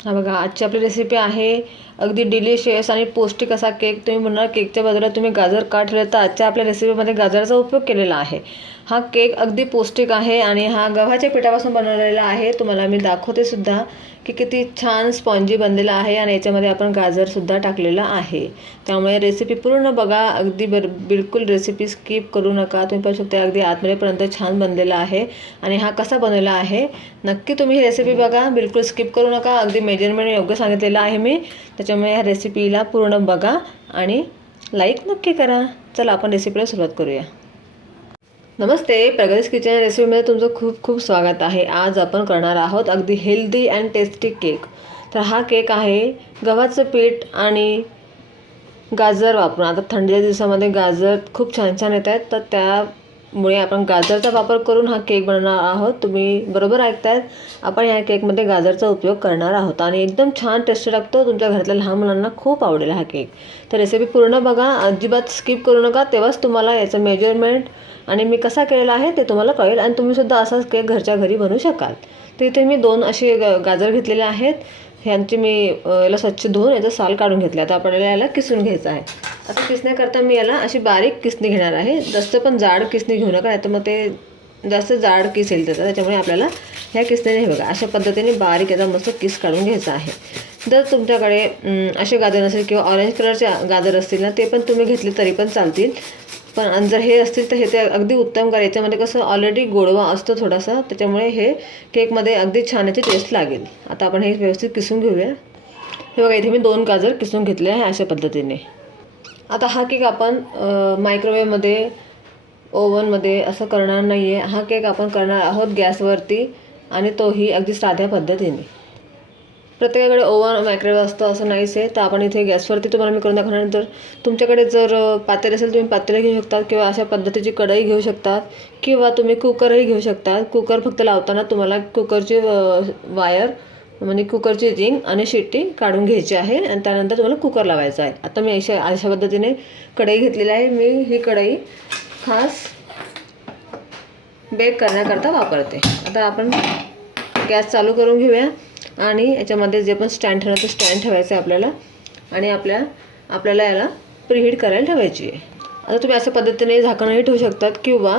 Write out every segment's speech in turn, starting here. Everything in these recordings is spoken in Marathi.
हा बघा आजची आपली रेसिपी आहे अगदी डिलिशियस आणि पौष्टिक असा केक तुम्ही म्हणणार केकच्या बाजूला तुम्ही गाजर का ठेवलं तर आजच्या आपल्या रेसिपीमध्ये गाजराचा उपयोग केलेला आहे. हा केक अगदी पौष्टिक आहे आणि हा गव्हाच्या पिठापासून बनवलेला आहे. तुम्हाला मी दाखवते सुद्धा की किती छान स्पॉन्जी बनलेला आहे आणि याच्यामध्ये आपण गाजरसुद्धा टाकलेला आहे. त्यामुळे रेसिपी पूर्ण बघा अगदी बर बिलकुल रेसिपी स्किप करू नका. तुम्ही पाहू शकता अगदी आतमध्येपर्यंत छान बनलेला आहे आणि हा कसा बनवला आहे. नक्की तुम्ही ही रेसिपी बघा बिलकुल स्किप करू नका. अगदी मेजरमेंट योग्य सांगितलेलं आहे मी. त्याच्यामुळे ह्या रेसिपीला पूर्ण बघा आणि लाईक नक्की करा. चला आपण रेसिपीला सुरुवात करूया. नमस्ते प्रगतीस किचन रेसिपीमध्ये तुमचं खूप खूप स्वागत आहे. आज आपण करणार आहोत अगदी हेल्दी अँड टेस्टी केक तर हा केक आहे गव्हाचं पीठ आणि गाजर वापरून. आता थंडीच्या दिवसामध्ये गाजर खूप छान छान येत आहेत. तर त्या मुळे आपण गाजरचा वापर करून हा केक बनवणार आहोत. तुम्ही बरोबर ऐकतायत. आपण या केकमध्ये गाजरचा उपयोग करणार आहोत आणि एकदम छान टेस्टी लागतो. तुमच्या घरातल्या लहान मुलांना खूप आवडेल हा केक. तर रेसिपी पूर्ण बघा. अजिबात स्किप करू नका. तेव्हाच तुम्हाला याचं मेजरमेंट आणि मी कसा केलेला आहे ते तुम्हाला कळेल. आणि तुम्हीसुद्धा असाच केक घरच्या घरी बनवू शकाल. तर इथे मी दोन असे ग गाजर घेतलेले आहेत. ह्यांची मी याला स्वच्छ धुवून याचं साल काढून घेतलं आता आपल्याला याला किसून घ्यायचं आहे. आता किसण्याकरता मी याला अशी बारीक किसणी घेणार आहे. जास्त पण जाड किसणी घेऊ नका नाही तर मग ते जास्त जाड किस येईल त्याचा. त्याच्यामुळे आपल्याला ह्या किसणीने हे बघा अशा पद्धतीने बारीक याचा मस्त किस काढून घ्यायचा आहे. जर तुमच्याकडे असे गाजर असेल किंवा ऑरेंज कलरचे गाजर असतील ना ते पण तुम्ही घेतले तरी पण चालतील. पण जर हे असतील तर हे ते अगदी उत्तम कारण याच्यामध्ये कसं ऑलरेडी गोडवा असतो थोडासा त्याच्यामुळे हे केकमध्ये अगदी छान याची टेस्ट लागेल. आता आपण हे व्यवस्थित किसून घेऊया. हे बघा इथे मी दोन गाजर किसून घेतले आहे अशा पद्धतीने. आता हा केक आपण मायक्रोवेवमध्ये ओव्हनमध्ये असं करणार नाही आहे हा केक आपण करणार आहोत गॅसवरती आणि तोही अगदी साध्या पद्धतीने. प्रत्येकाकडे ओव्हन मायक्रोवेव्ह असतं असं नाहीच आहे. तर आपण इथे गॅसवरती तुम्हाला मी करून दाखवल्यानंतर तुमच्याकडे जर पातेले असेल तुम्ही पातेले घेऊ शकतात किंवा अशा पद्धतीची कढई घेऊ शकतात किंवा तुम्ही कुकरही घेऊ शकतात कुकर फक्त लावताना तुम्हाला कुकरची वायर म्हणजे कुकरची रिंग आणि शिट्टी काढून घ्यायची आहे आणि त्यानंतर तुम्हाला कुकर लावायचा आहे. आता मी अशा अशा पद्धतीने कढई घेतलेली आहे. मी ही कढई खास बेक करण्याकरता वापरते. आता आपण गॅस चालू करून घेऊया. आणि याच्यामध्ये जे पण स्टँड ठेवणार ते स्टँड ठेवायचं आहे आपल्याला. आणि आपल्या आपल्याला याला प्रिहीट करायला ठेवायची आहे. आता तुम्ही अशा पद्धतीने झाकणही ठेवू शकतात किंवा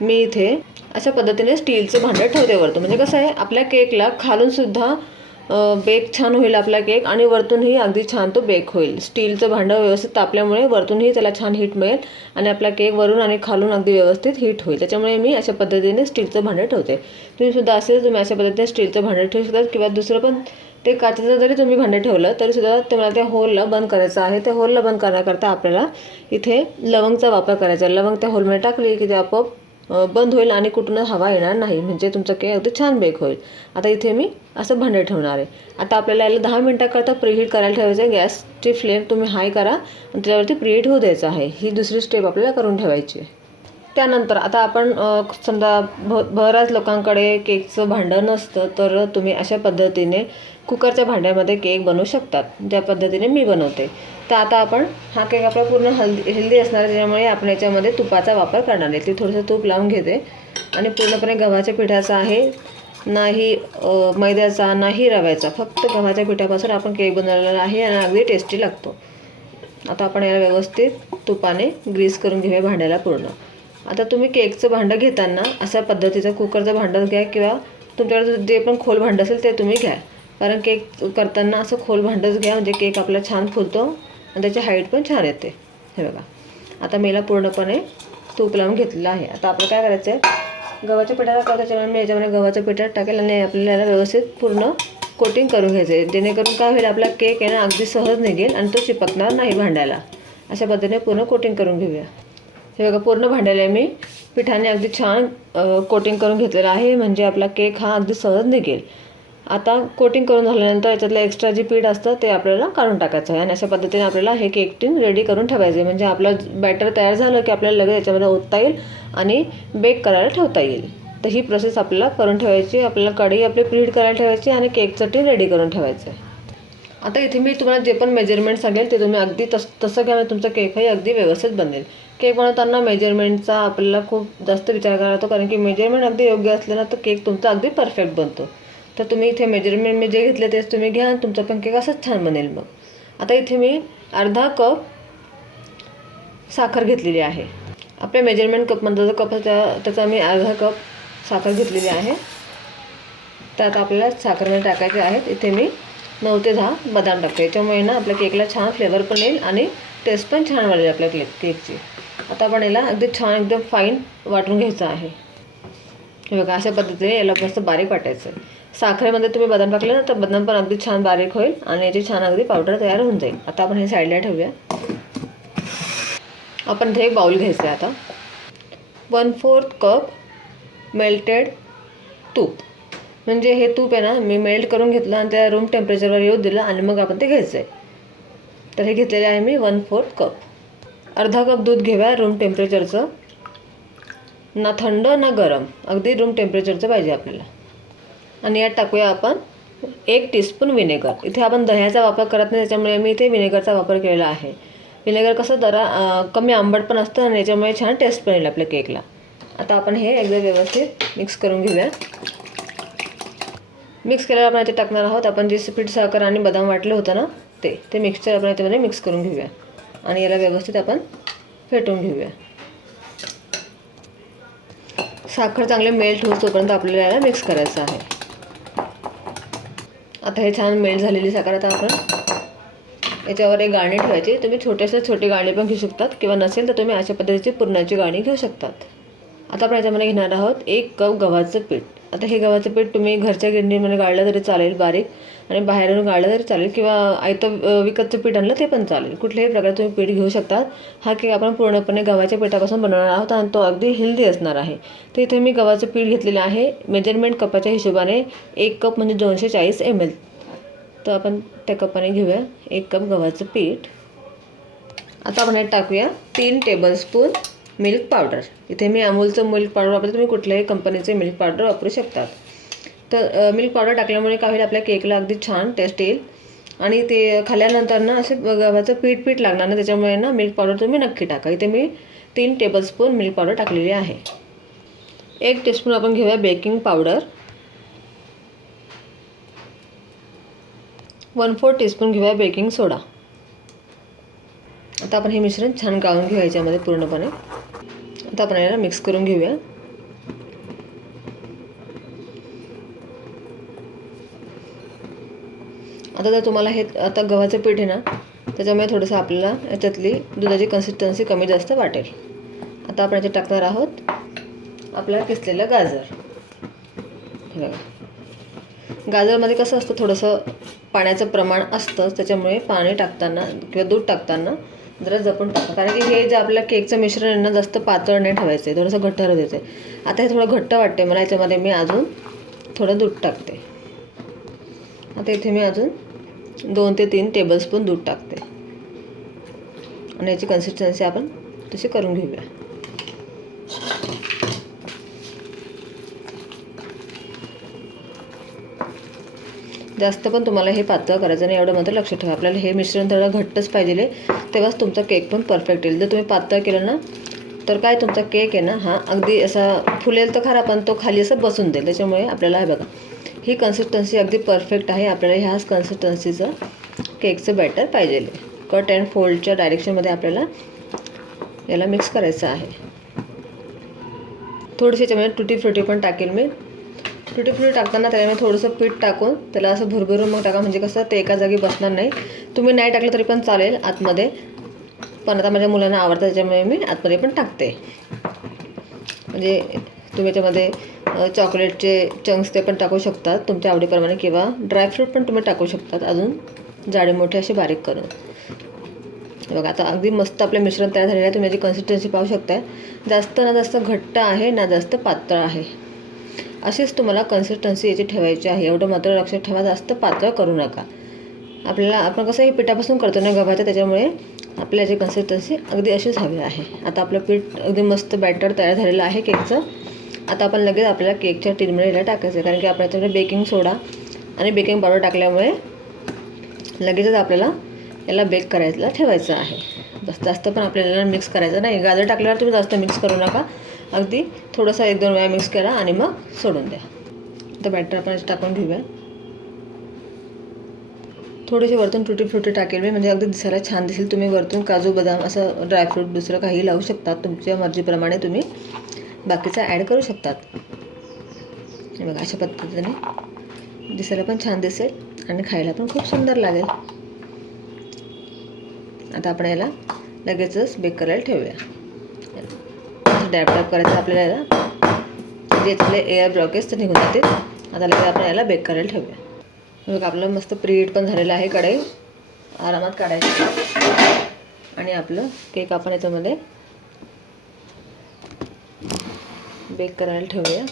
मी इथे अशा पद्धतीने स्टीलचं भांडं ठेवते वरतो म्हणजे कसं आहे आपल्या केकला खालूनसुद्धा बेक छान होईल आपला केक आणि वरतूनही अगदी छान तो बेक होईल. स्टीलचं भांडं व्यवस्थित तापल्यामुळे वरतूनही त्याला छान हीट मिळेल आणि आपला केक वरून आणि खालून अगदी व्यवस्थित हीट होईल. त्याच्यामुळे मी अशा पद्धतीने स्टीलचं भांडं ठेवते. तुम्ही सुद्धा असेल तुम्ही अशा पद्धतीने स्टीलचं भांडं ठेवू शकतात किंवा दुसरं पण ते काचेचं जरी तुम्ही भांडं ठेवलं तरीसुद्धा तुम्हाला त्या होलला बंद करायचं आहे. त्या होलला बंद करण्याकरता आपल्याला इथे लवंगचा वापर करायचा लवंग त्या होलमध्ये टाकली की ते आपोआप बंद होईल आणि कुठूनच हवा येणार नाही. म्हणजे तुमचं केक अगदी छान बेक होईल. आता इथे मी असं भांडं ठेवणार आहे. आता आपल्याला याला दहा मिनटाकरता प्रीहीट करायला ठेवायचं आहे. गॅसची फ्लेम तुम्ही हाय करा. आणि त्याच्यावरती प्रीहीट होऊ द्यायचं आहे. ही दुसरी स्टेप आपल्याला करून ठेवायची आहे. त्यानंतर आता आपण समजा भ बऱ्याच लोकांकडे केकचं भांडं नसतं तर तुम्ही अशा पद्धतीने कुकरच्या भांड्यामध्ये केक बनवू शकतात. ज्या पद्धतीने मी बनवते. तर आता आपण हा केक आपला पूर्ण हल्दी हेल्दी असणार आहे त्याच्यामुळे आपण याच्यामध्ये तुपाचा वापर करणार आहे. ते थोडंसं तूप लावून घेते. आणि पूर्णपणे गव्हाच्या पिठाचा आहे नाही मैद्याचा नाही रव्याचा. फक्त गव्हाच्या पिठापासून आपण केक बनवलेला आहे आणि अगदी टेस्टी लागतो. आता आपण याला व्यवस्थित तुपाने ग्रीस करून घेऊया भांड्याला पूर्ण. आता तुम्ही केकचं भांडं घेताना अशा पद्धतीचं कुकरचं भांडं घ्या किंवा तुमच्याकडे जे पण खोल भांडं असेल ते तुम्ही घ्या. कारण केक करताना असं खोल भांडंच घ्या म्हणजे केक आपला छान फुलतो. आणि त्याची हाईट पण छान येते. हे बघा. आता मेला पूर्णपणे तूप लावून घेतलेलं आहे. आता आपलं काय करायचं आहे गव्हाच्या पिठाला करता त्याच्यामुळे मी याच्यामध्ये गव्हाच्या पिठात टाकेल आणि आपल्याला व्यवस्थित पूर्ण कोटिंग करून घ्यायचं आहे जेणेकरून काय होईल आपला केक आहे ना अगदी सहज निघेल आणि तो चिपकणार नाही भांड्याला. अशा पद्धतीने पूर्ण कोटिंग करून घेऊया. हे बघा पूर्ण भांड्याला मी पिठाने अगदी छान कोटिंग करून घेतलेलं आहे. म्हणजे आपला केक हा अगदी सहज निघेल. आता कोटिंग करून झाल्यानंतर याच्यातलं एक्स्ट्रा जे पीठ असतं ते आपल्याला काढून टाकायचं आहे. आणि अशा पद्धतीने आपल्याला हे केक टीन रेडी करून ठेवायचं आहे म्हणजे आपलं बॅटर तयार झालं की आपल्याला लगेच याच्यामध्ये ओतता येईल आणि बेक करायला ठेवता येईल. तर ही प्रोसेस आपल्याला करून ठेवायची आपल्याला कढई आपली प्रीड करायला ठेवायची आणि केकचं टीन रेडी करून ठेवायचं आहे. आता इथे मी तुम्हाला जे पण मेजरमेंट सांगेल ते तुम्ही अगदी तस तसं घ्या तुमचा केकही अगदी व्यवस्थित बनेल. केक बनवताना मेजरमेंटचा आपल्याला खूप जास्त विचार करावा लागतो. कारण की मेजरमेंट अगदी योग्य असले ना तर केक तुमचा अगदी परफेक्ट बनतो. तर तुम्ही इथे मेजरमेंट मी जे घेतले तेच तुम्ही घ्या आणि तुमचा पण केक असंच छान बनेल मग. आता इथे मी अर्धा कप साखर घेतलेली आहे. आपल्या मेजरमेंट कपमधला जो कप त्या त्याचा मी अर्धा कप साखर घेतलेली आहे. त्यात आपल्याला साखरमध्ये टाकायचे आहेत. इथे मी नऊ ते दहा बदाम टाकते. याच्यामुळे ना आपल्या केकला छान फ्लेवर पण येईल आणि टेस्ट पण छान वाढेल आपल्या केक केकची. आता आपण याला अगदी छान एकदम फाईन वाटून घ्यायचं आहे. हे बघा अशा पद्धतीने याला मस्त बारीक वाटायचं आहे. साखरेमध्ये तुम्ही बदाम टाकले ना तर बदाम पण अगदी छान बारीक होईल आणि याची छान अगदी पावडर तयार होऊन जाईल. आता आपण हे साईडला ठेवूया. आपण इथे एक बाउल घ्यायचं आहे आता. वन फोर्थ कप मेल्टेड तूप. म्हणजे हे तूप आहे ना मी मेल्ट करून घेतलं आणि त्या रूम टेम्परेचरवर येऊ दिलं आणि मग आपण ते घ्यायचं आहे तर हे घेतलेले आहे मी वन फोर्थ कप अर्धा कप दूध घेऊया रूम टेम्परेचरचं ना थंड ना गरम. अगदी रूम टेम्परेचरचं पाहिजे आपल्याला. आणि यात टाकूया आपण एक टीस्पून विनेगर इथे आपण दह्याचा वापर करत नाही त्याच्यामुळे मी इथे विनेगरचा वापर केलेला आहे. विनेगर कसं जरा कमी आंबट पण असतं आणि याच्यामुळे छान टेस्ट पण येईल आपल्या केकला आता आपण हे एकदा व्यवस्थित मिक्स करून घेऊया. मिक्स केल्यावर आपण याच्यात टाकणार आहोत आपण जे पीठ साखर आणि बदाम वाटलं होतं ना ते ते मिक्सचर आपण याच्यामध्ये मिक्स करून घेऊया. आणि याला व्यवस्थित आपण फेटून घेऊया. साखर चांगले मेल्ट होत तोपर्यंत आपल्याला याला मिक्स करायचं आहे. आता हे छान मेल्ट झालेली साखर आता आपण. याच्यावर एक गाणी ठेवायची. तुम्ही छोटेसे छोटे गाणी पण घेऊ शकतात. किंवा नसेल तर तुम्ही अशा पद्धतीची पुरणाची गाणी घेऊ शकतात. आता आपण याच्यामध्ये घेणार आहोत एक कप गव्हाचं पीठ. आता हे गव्हाचं पीठ तुम्ही घरच्या गिरणीमध्ये गाळलं तरी चालेल बारीक आणि बाहेरून गाळलं तरी चालेल किंवा आयतं विकतचं पीठ आणलं ते पण चालेल. कुठल्याही प्रकारे तुम्ही पीठ घेऊ शकता हा केक आपण पूर्णपणे गव्हाच्या पिठापासून बनवणार आहोत आणि तो अगदी हेल्दी असणार आहे. तर इथे मी गव्हाचं पीठ घेतलेलं आहे. मेजरमेंट कपाच्या हिशोबाने एक कप म्हणजे दोनशे चाळीस एम एल तर आपण त्या कपाने घेऊया. एक कप गव्हाचं पीठ. आता आपण यात टाकूया. तीन टेबलस्पून मिल्क पावडर. इथे मी अमूलचं मिल्क पावडर वापरतो. तुम्ही कुठल्याही कंपनीचे मिल्क पावडर वापरू शकतात. तर मिल्क पावडर टाकल्यामुळे काय होईल? आपल्या केकला अगदी छान टेस्ट येईल. आणि ते खाल्ल्यानंतर ना असे गव्हाचं पीठ पीठ लागणार ना त्याच्यामुळे ना मिल्क पावडर तुम्ही नक्की टाका. इथे मी तीन टेबलस्पून मिल्क पावडर टाकलेली आहे. एक टीस्पून आपण घेऊया baking powder. One four teaspoon घेऊया बेकिंग सोडा. आता आपण हे मिश्रण छान गाळून घेऊया याच्यामध्ये पूर्णपणे. आता आपण याला मिक्स करून घेऊया. आता जर तुम्हाला हे आता गव्हाचं पीठ आहे ना त्याच्यामुळे थोडंसं आपल्याला याच्यातली दुधाची कन्सिस्टन्सी कमी जास्त वाटेल. आता आपण याच्यात टाकणार आहोत आपल्याला किसलेलं गाजर. गाजरमध्ये कसं असतं थोडंसं पाण्याचं प्रमाण असतं त्याच्यामुळे पाणी टाकताना किंवा दूध टाकताना जरा जपून टाका कारण की हे जे आपल्या केकचं मिश्रण आहे ना जास्त पातळ नाही ठेवायचं. आहे थोडंसं घट्ट राहू द्यायचं आहे आता हे थोडं घट्ट वाटते मला याच्यामध्ये मी अजून थोडं दूध टाकते. आता इथे मी अजून दोन ते तीन टेबलस्पून दूध टाकते. आणि याची कन्सिस्टन्सी आपण तशी करून घेऊया. जास्त पण तुम्हाला हे पातळ करायचं नाही एवढं मात्र लक्षात ठेवा. आपल्याला हे मिश्रण थोडं घट्टच पाहिजे तेव्हाच तुमचा केक पण परफेक्ट येईल. जर तुम्ही पातळ केलं ना तर काय तुमचा केक आहे ना हा अगदी असा फुलेल तर खरा पण तो खाली असं बसून देईल त्याच्यामुळे आपल्याला हे बघा ही कन्सिस्टन्सी अगदी परफेक्ट आहे. आपल्याला ह्याच कन्सिस्टन्सीचं केकचं बॅटर पाहिजे. कट अँड फोल्डच्या डायरेक्शनमध्ये आपल्याला याला मिक्स करायचं आहे. थोडीशी याच्यामध्ये तुटी फ्रुटी पण टाकेल मी. फ्रुटी फ्रुटी टाकताना त्याला मी थोडंसं पीठ टाकून त्याला असं भरभरून मग टाका. म्हणजे कसं ते एका जागी बसणार नाही. तुम्ही नाही टाकलं तरी पण चालेल आतमध्ये. पण आता माझ्या मुलांना आवडतं त्याच्यामुळे मी आतमध्ये पण टाकते. म्हणजे तुम्ही याच्यामध्ये चॉकलेटचे चंक्स ते पण टाकू शकतात तुमच्या आवडीप्रमाणे किंवा ड्रायफ्रूट पण तुम्ही टाकू शकतात. अजून जाडे मोठे असे बारीक करून. बघा आता अगदी मस्त आपलं मिश्रण तयार झालेलं आहे. तुम्ही याची कन्सिस्टन्सी पाहू शकताय. जास्त ना जास्त घट्ट आहे ना जास्त पातळ आहे. अशीच तुम्हाला कन्सिस्टन्सी याची ठेवायची आहे. एवढं मात्र लक्षात ठेवा जास्त पातळ करू नका. आपल्याला आपण कसं हे पिठापासून करतो ना गव्हाचं त्याच्यामुळे आपल्या याची कन्सिस्टन्सी अगदी अशीच हवी आहे. आता आपलं पीठ अगदी मस्त बॅटर तयार झालेलं आहे केकचं. आता आपण लगेच आपल्याला केकच्या टीनमध्ये याला टाकायचं आहे कारण की आपल्या याच्यामध्ये बेकिंग सोडा आणि बेकिंग पावडर टाकल्यामुळे लगेचच आपल्याला याला बेक करायला ठेवायचं आहे. जास्त पण आपल्याला मिक्स करायचं. नाही गाजर टाकल्यावर तुम्ही जास्त मिक्स करू नका. अगदी थोडंसं एक दोन वेळा मिक्स करा आणि मग सोडून द्या. आता बॅटर आपण टाकून घेऊया थोडीशी वरतून फ्रुटी फ्रुटी टाकेल मी. म्हणजे अगदी दिसायला छान दिसेल. तुम्ही वरतून काजू बदाम असं ड्रायफ्रूट दुसरं काही लावू शकतात तुमच्या मर्जीप्रमाणे तुम्ही बाकीचं ॲड करू शकतात. बघा अशा पद्धतीने. दिसायला पण छान दिसेल आणि खायला पण खूप सुंदर लागेल. आता आपण याला लगेचच बेक करायला ठेवूया. डॅप डॅप करायचं आपल्याला याला. जे याच्यातले एअर ब्लॉकेज तर निघून जाते आता लगेच आपण याला बेक करायला ठेवूया बघ आपलं मस्त प्रीहीट पण झालेलं आहे कढई. आरामात काढायचं. आणि आपलं केक आपण याच्यामध्ये बेक करायला ठेवूया.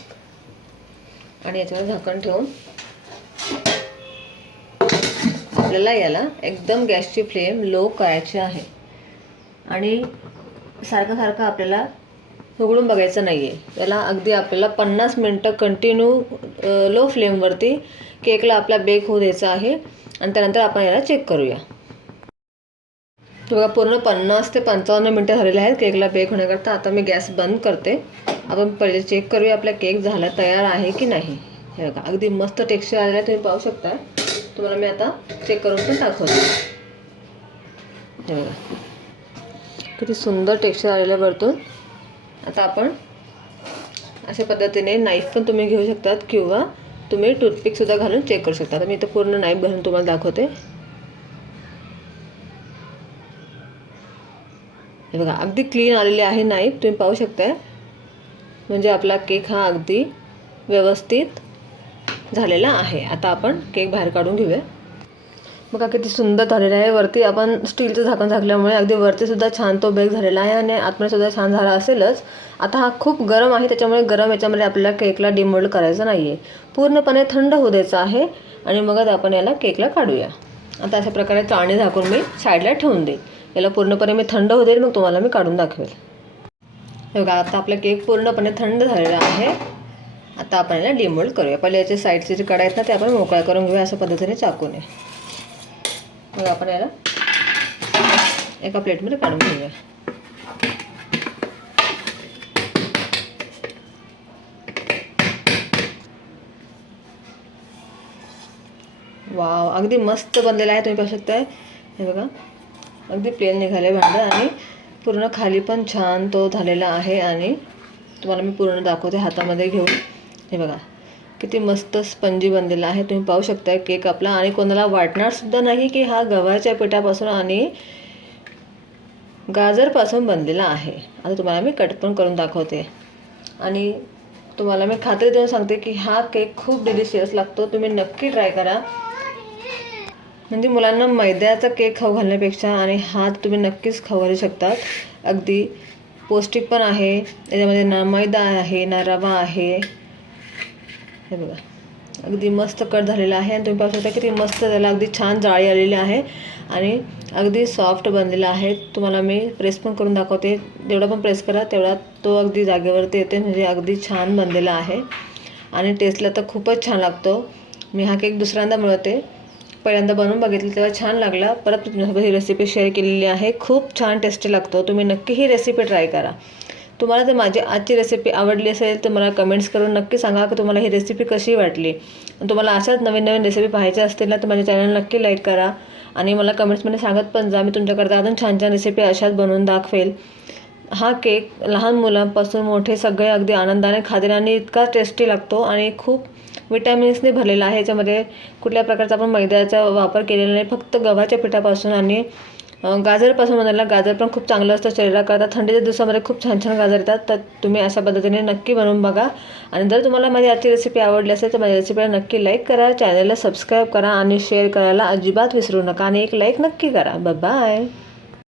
आणि याच्यावर झाकण ठेवून आपल्याला याला एकदम गॅसची फ्लेम लो करायची आहे. आणि सारखं सारखं आपल्याला उघडून बघायचं नाही आहे याला अगदी आपल्याला पन्नास मिनटं कंटिन्यू लो फ्लेमवरती केकला आपला बेक होऊ द्यायचा आहे. आणि त्यानंतर आपण याला चेक करूया. बघा पूर्ण पन्नास ते पंचावन्न मिनटं झालेले आहेत केकला बेक होण्याकरता. आता मी गॅस बंद करते. आपण पहिले चेक करूया आपला केक झाला तयार आहे की नाही. हे बघा अगदी मस्त टेक्स्चर आलेला आहे. तुम्ही पाहू शकता. तुम्हाला मी आता चेक करून पण दाखवते. हे बघा. किती सुंदर टेक्स्चर आलेलं आहे वरतून. आता आपण अशा पद्धतीने नाईफ पण तुम्ही घेऊ शकतात किंवा तुम्ही टूथपिकसुद्धा घालून चेक करू शकता. आता मी इथं पूर्ण नाईफ घालून तुम्हाला दाखवते. हे बघा अगदी क्लीन आलेली आहे नाईफ तुम्ही पाहू शकता म्हणजे आपला केक हा अगदी व्यवस्थित झालेला आहे. आता आपण केक बाहेर काढून घेऊया. बघा किती सुंदर झालेला आहे. वरती आपण स्टीलचं झाकण झाकल्यामुळे अगदी वरती सुद्धा छान तो बेक झालेला आहे आणि आतमध्ये सुद्धा छान झाला असेलच. आता हा खूप गरम आहे त्याच्यामुळे गरम याच्यामध्ये आपल्याला केकला डिमोल्ड करायचं नाही आहे पूर्णपणे थंड होऊ द्यायचं आहे आणि मगच आपण याला केकला काढूया. आता अशा प्रकारे चाळणी झाकून मी साईडला ठेवून देईल याला पूर्णपणे मी थंड होऊ देईल मग तुम्हाला मी काढून दाखवेल. हे बघा आता आपला केक पूर्णपणे थंड झालेला आहे. आता आपण याला डिमोल्ड करूया. पहिले याचे साईडचे जे कडा आहेत ना ते आपण मोकळ्या करून घेऊया अशा पद्धतीने चाकूने. मग आपण याला. एका प्लेटमध्ये काढून घेऊया. वाव अगदी मस्त बनलेला आहे तुम्ही पाहू शकताय. हे बघा अगदी प्लेन निघाले भांडं आणि पूर्ण खाली पण छान तो झालेला आहे आणि तुम्हाला मी पूर्ण दाखवते हातामध्ये घेऊन. हे बघा. किती मस्त स्पंजी बनलेला आहे. तुम्ही पाहू शकता केक आपला. आणि कोणाला वाटणारसुद्धा नाही की हा गव्हाच्या पिठापासून आणि गाजरपासून बनलेला आहे. आता तुम्हाला मी कट पण करून दाखवते. आणि तुम्हाला मी खात्री देऊन सांगते की हा केक खूप डिलिशियस लागतो. तुम्ही नक्की ट्राय करा. म्हणजे मुलांना मैद्याचा केक खाऊ घालण्यापेक्षा आणि हा तुम्ही नक्कीच खाऊ घालू शकतात अगदी पौष्टिक पण आहे. त्याच्यामध्ये ना मैदा आहे ना रवा आहे. हे बघा. अगदी मस्त कट झालेला आहे आणि तुम्ही पाहू शकता किती मस्त त्याला अगदी छान जाळी आलेली आहे आणि अगदी सॉफ्ट बनलेला आहे. तुम्हाला मी प्रेस पण करून दाखवते. जेवढा पण प्रेस करा तेवढा तो अगदी जागेवरती येते म्हणजे अगदी छान बनलेला आहे. आणि टेस्टला तर खूपच छान लागतो. मी हा केक दुसऱ्यांदा मिळवते. पहिल्यांदा बनवून बघितलं तेव्हा छान लागला. परत तुमच्यासोबत ही रेसिपी शेअर केलेली आहे. खूप छान टेस्टी लागतो. तुम्ही नक्की ही रेसिपी ट्राय करा. तुम्हाला जर माझी आजची रेसिपी आवडली असेल तर मला कमेंट्स करून नक्की सांगा की तुम्हाला ही रेसिपी कशी वाटली. आणि तुम्हाला अशाच नवीन नवीन रेसिपी पाहायच्या असतील ना तर माझ्या चॅनल नक्की लाईक करा. आणि मला कमेंट्समध्ये सांगत पण जा मी तुमच्याकरता अजून छान छान रेसिपी अशाच बनवून दाखवेल. हा केक लहान मुलांपासून मोठे सगळे अगदी आनंदाने खातील आणि इतका टेस्टी लागतो आणि खूप विटॅमिन्सने भरलेला आहे. याच्यामध्ये कुठल्या प्रकारचा आपण मैद्याचा वापर केलेला नाही फक्त गव्हाच्या पिठापासून आणि गाजरपासून म्हणाला गाजर पण खूप चांगलं असतं शरीराकरता थंडीच्या दिवसामध्ये खूप छान छान गाजर येतात. तर तुम्ही अशा पद्धतीने नक्की बनवून बघा. आणि जर तुम्हाला माझी आजची रेसिपी आवडली असेल तर माझ्या रेसिपीला नक्की लाईक करा. चॅनलला सबस्क्राईब करा आणि शेअर करायला अजिबात विसरू नका. आणि एक लाईक नक्की करा. बाय